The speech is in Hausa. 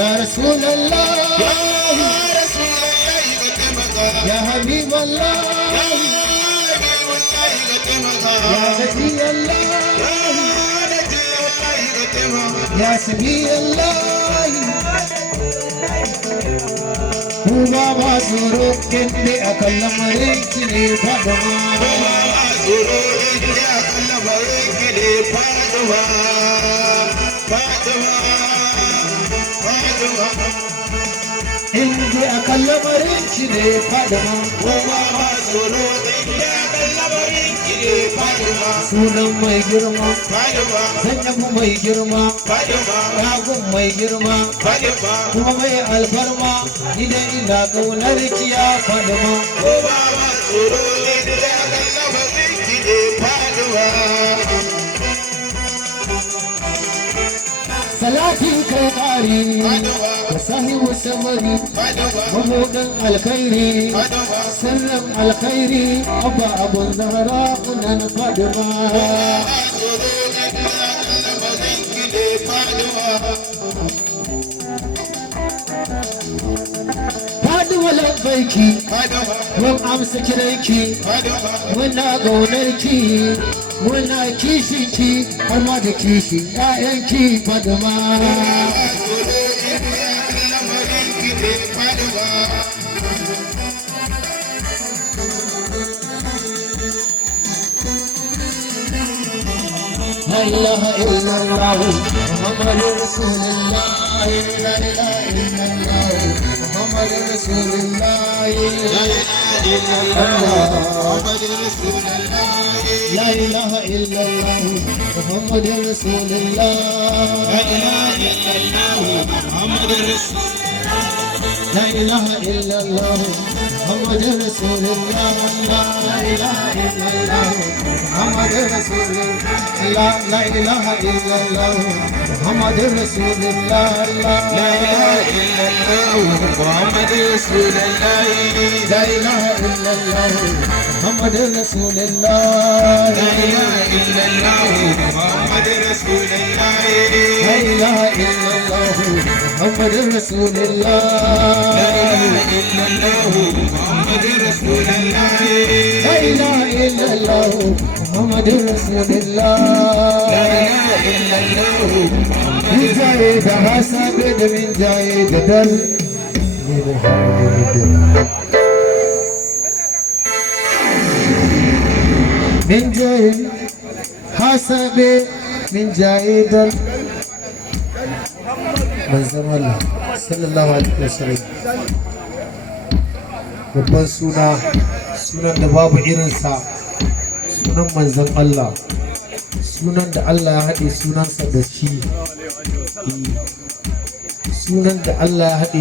ya Rasulallah ya Habiballah ya Najiyallah ya Sabiyallah kuma ba tsoro inda akan lamarin ki ne Fatima kuma ba tsoro inda akan lamarin ki ne Fatima Fatima Fatima inda akan lamarin ki ne Fatima kuma ba tsoro inda akan lamarin ki ne Fatima sunan mai girma Fatima zanyabu mai girma Fatima ragun mai girma Fatima kuma mai alfarma idan ina kaunar kiya Fatima ko ba ma tsoro ne da ga lamarin ki ne Fatima salati kai kari wa sahibu samari mabudan alkhairi sirrin alkhairi abba abun zahra kunan Fatima Fatima labbaiki mun amsa kiranki muna gaunarki muna kishinki har ma da kishin ƴaƴanki Fatima La ilaha illallah Muhammadur Rasulullah La ilaha illallah Muhammadur Rasulullah La ilaha illallah Muhammadur Rasulullah La ilaha illallah Muhammadur Rasulullah La ilaha illallah Muhammadur Rasulullah La ilaha illallah Muhammadur Rasulullah La ilaha illallah Muhammadur Rasulullah La ilaha illallah Muhammadur Rasulullah La ilaha illallah Muhammadur Rasulullah La ilaha illallah Muhammadur Rasulullah La ilaha illallah Muhammadur Rasulullah La ilaha illallah Muhammadur Rasulullah La ilaha illallah Muhammadur Rasulullah La ilaha illallah Min jaye da hasabe da min jaye da dal ni Muhammadur min jaye hasabe min jaye dal manzon Allah sallallahu alaihi wasallam babban sunan da babu irinsa sunan manzon Allah sunan da Allah ya haɗe sunansa da shi sunan da Allah ya haɗe